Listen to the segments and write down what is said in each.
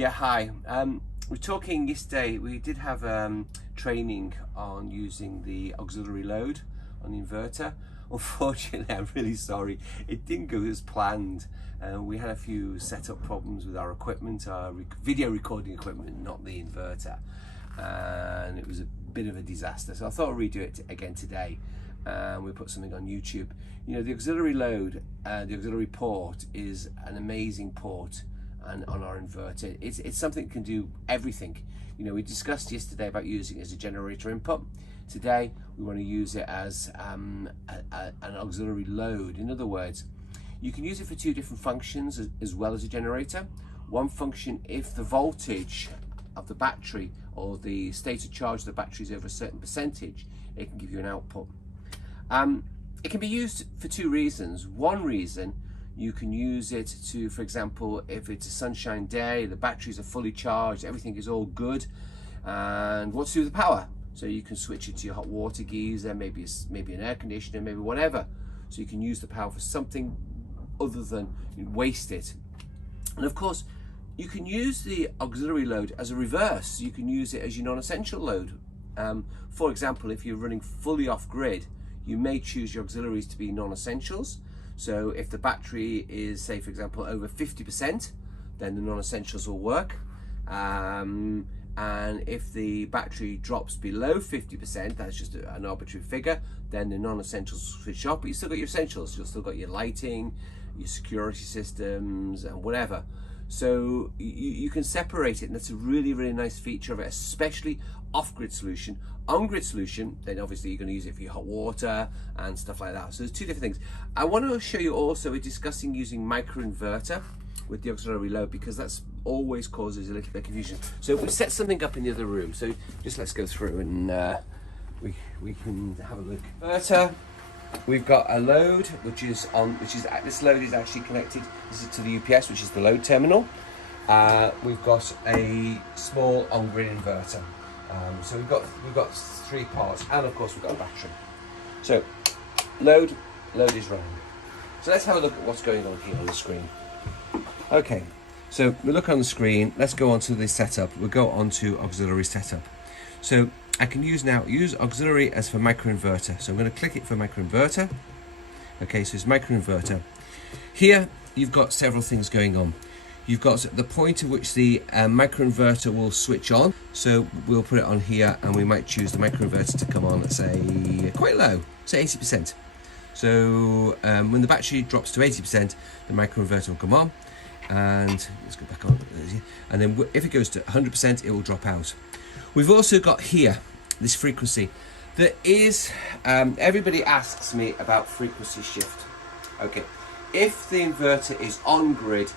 Yeah, hi. We're talking yesterday. We did have training on using the auxiliary load on the inverter. Unfortunately, I'm really sorry, it didn't go as planned. We had a few setup problems with our equipment, our video recording equipment, not the inverter, and it was a bit of a disaster. So I thought I'd redo it again today. We put something on YouTube. You know, the auxiliary load, the auxiliary port is an amazing port. And on our inverter, it's something that can do everything. You know, we discussed yesterday about using it as a generator input. Today we want to use it as an auxiliary load. In other words, you can use it for two different functions as well as a generator. One function, if the voltage of the battery or the state of charge of the battery is over a certain percentage, it can give you an output. It can be used for two reasons. One reason, you can use it to, for example, if it's a sunshine day, the batteries are fully charged, everything is all good, and what to do with the power. So you can switch it to your hot water geyser, maybe an air conditioner, maybe whatever. So you can use the power for something other than waste it. And of course, you can use the auxiliary load as a reverse. You can use it as your non-essential load. For example, if you're running fully off-grid, you may choose your auxiliaries to be non-essentials. So if the battery is, say, for example, over 50%, then the non-essentials will work. And if the battery drops below 50%, that's just an arbitrary figure, then the non-essentials switch off, but you still got your essentials. You've still got your lighting, your security systems, and whatever. So you can separate it, and that's a really, really nice feature of it, especially off-grid solution. On-grid solution, then obviously you're going to use it for your hot water and stuff like that. So there's two different things. I want to show you also, we're discussing using microinverter with the auxiliary load, because that's always causes a little bit of confusion. So we set something up in the other room. So just let's go through and we can have a look. Inverter. We've got a load this load is actually connected. This is to the UPS, which is the load terminal. We've got a small on-grid inverter. So we've got three parts, and of course we've got a battery. So load is running. So let's have a look at what's going on here on the screen. Okay, so we look on the screen. Let's go on to the setup. We'll go on to auxiliary setup. So I can use auxiliary as for microinverter. So I'm going to click it for microinverter. Okay, so it's microinverter. Here you've got several things going on. You've got the point at which the microinverter will switch on. So we'll put it on here, and we might choose the microinverter to come on at, say, quite low, say 80%. So when the battery drops to 80%, the microinverter will come on, and let's go back on. And then if it goes to 100%, it will drop out. We've also got here this frequency. There is, everybody asks me about frequency shift. Okay, if the inverter is on grid,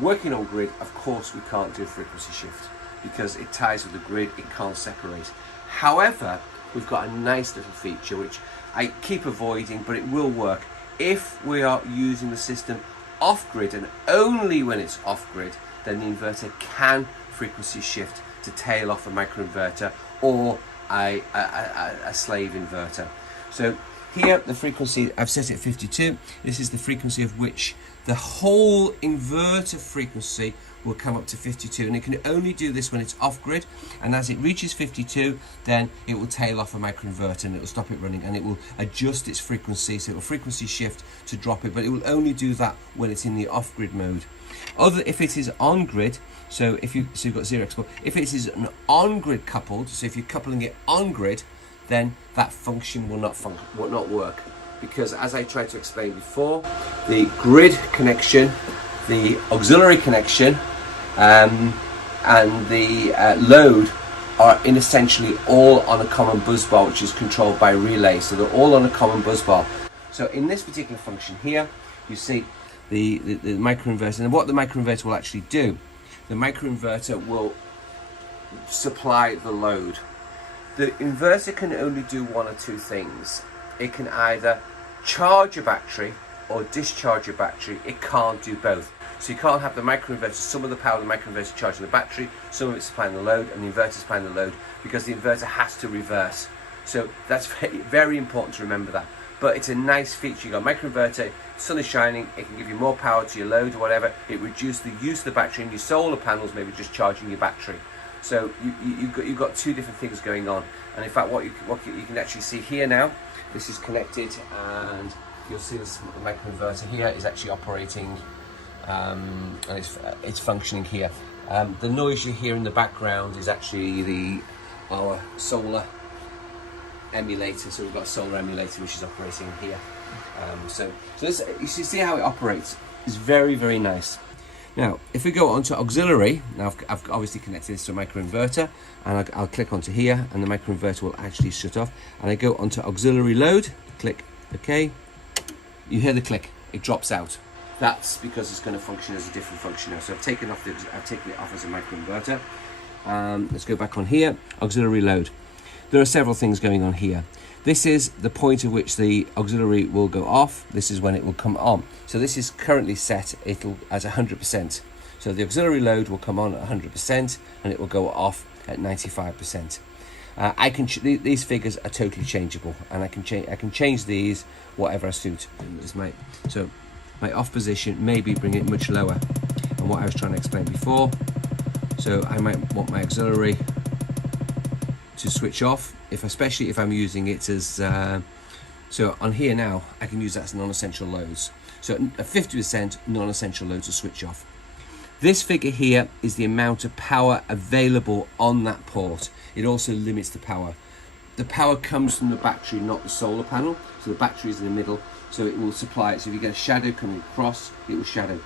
working on grid, of course we can't do frequency shift because it ties with the grid, it can't separate. However, we've got a nice little feature which I keep avoiding, but it will work. If we are using the system off grid, and only when it's off grid, then the inverter can frequency shift to tail off a microinverter or a slave inverter. So here the frequency, I've set it 52. This is the frequency of which the whole inverter frequency will come up to 52, and it can only do this when it's off grid, and as it reaches 52, then it will tail off a microinverter and it will stop it running, and it will adjust its frequency, so it will frequency shift to drop it, but it will only do that when it's in the off grid mode. If it is on grid, so you've got 0 export, if it is an on grid coupled, so if you're coupling it on grid, then that function will not work, because as I tried to explain before, the grid connection, the auxiliary connection, and the load are essentially all on a common bus bar, which is controlled by relay. So they're all on a common bus bar. So in this particular function here, you see the microinverter, and what the microinverter will actually do, the microinverter will supply the load. The inverter can only do one or two things. It can either charge a battery or discharge your battery. It can't do both. So you can't have the microinverter, some of the power of the microinverter charging the battery, some of it's supplying the load, and the inverter supplying the load, because the inverter has to reverse. So that's very, very important to remember that. but it's a nice feature. You've got a microinverter, sun is shining, it can give you more power to your load or whatever. It reduces the use of the battery, and your solar panels maybe just charging your battery. So you've got two different things going on. And in fact, what you can actually see here now, this is connected, and you'll see this microinverter here is actually operating, and it's functioning here. The noise you hear in the background is actually our solar emulator. So we've got a solar emulator which is operating here. So this, you see how it operates. It's very, very nice. Now, if we go onto auxiliary, now I've obviously connected this to a microinverter, and I'll click onto here, and the microinverter will actually shut off. And I go onto auxiliary load, click OK. You hear the click, it drops out. That's because it's going to function as a different function now. So I've taken it off as a microinverter. Let's go back on here, auxiliary load. There are several things going on here. This is the point at which the auxiliary will go off. This is when it will come on. So this is currently set as 100%. So the auxiliary load will come on at 100% and it will go off at 95%. These figures are totally changeable, and I can change these whatever I suit. So my off position, maybe bring it much lower. And what I was trying to explain before. So I might want my auxiliary to switch off, especially if I'm using it as so on here now I can use that as non-essential loads. So at 50% non-essential loads will switch off. This figure here is the amount of power available on that port. It also limits the power. The power comes from the battery, not the solar panel. So the battery is in the middle, so it will supply it. So if you get a shadow coming across, it will shadow.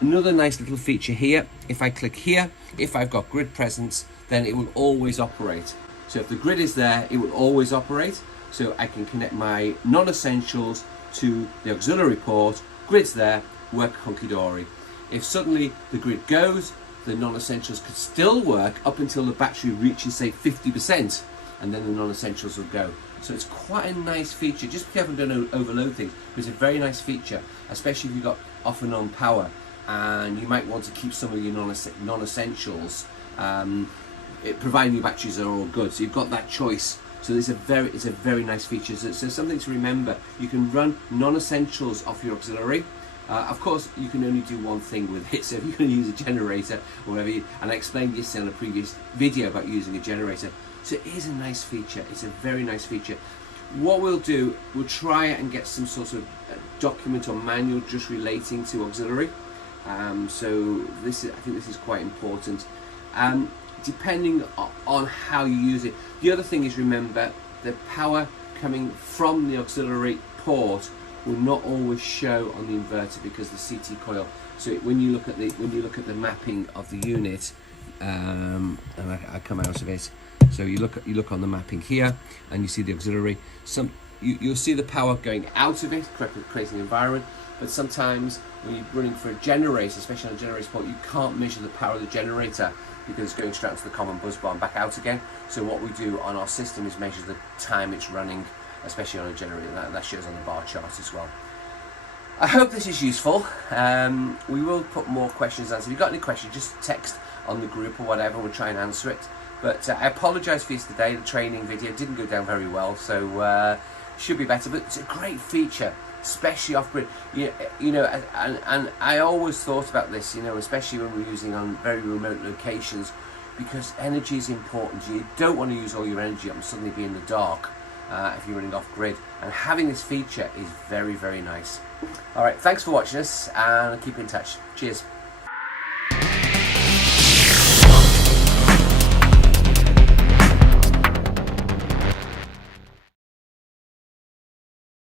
Another nice little feature here, if I click here, if I've got grid presence, then it will always operate. So if the grid is there, it will always operate. So I can connect my non-essentials to the auxiliary port, grid's there, work hunky-dory. If suddenly the grid goes, the non-essentials could still work up until the battery reaches, say, 50%, and then the non-essentials will go. So it's quite a nice feature. Just be careful don't overload things, but it's a very nice feature, especially if you've got off and on power, and you might want to keep some of your non-essentials, providing your batteries are all good. So you've got that choice. So it's a very nice feature. So something to remember. You can run non-essentials off your auxiliary. Of course, you can only do one thing with it. So if you're going to use a generator or whatever, and I explained this in a previous video about using a generator. So it is a nice feature. It's a very nice feature. What we'll do, we'll try and get some sort of document or manual just relating to auxiliary. So I think this is quite important. Depending on how you use it. The other thing is, remember, the power coming from the auxiliary port will not always show on the inverter because the CT coil. So when you look at the mapping of the unit, and I come out of it. So you look on the mapping here, and you see the auxiliary. You'll see the power going out of it, creating an environment. But sometimes when you're running for a generator, especially on a generator port, you can't measure the power of the generator because it's going straight to the common bus bar and back out again. So what we do on our system is measure the time it's running, especially on a generator, and that shows on the bar chart as well. I hope this is useful. We will put more questions and answers. If you've got any questions, just text on the group or whatever, we'll try and answer it. But I apologise for yesterday, the training video didn't go down very well, so should be better, but it's a great feature, especially off-grid. You know, and I always thought about this, you know, especially when we're using on very remote locations, because energy is important. You don't want to use all your energy up and suddenly be in the dark if you're running off-grid, and having this feature is very, very nice. All right, thanks for watching us, and keep in touch. Cheers.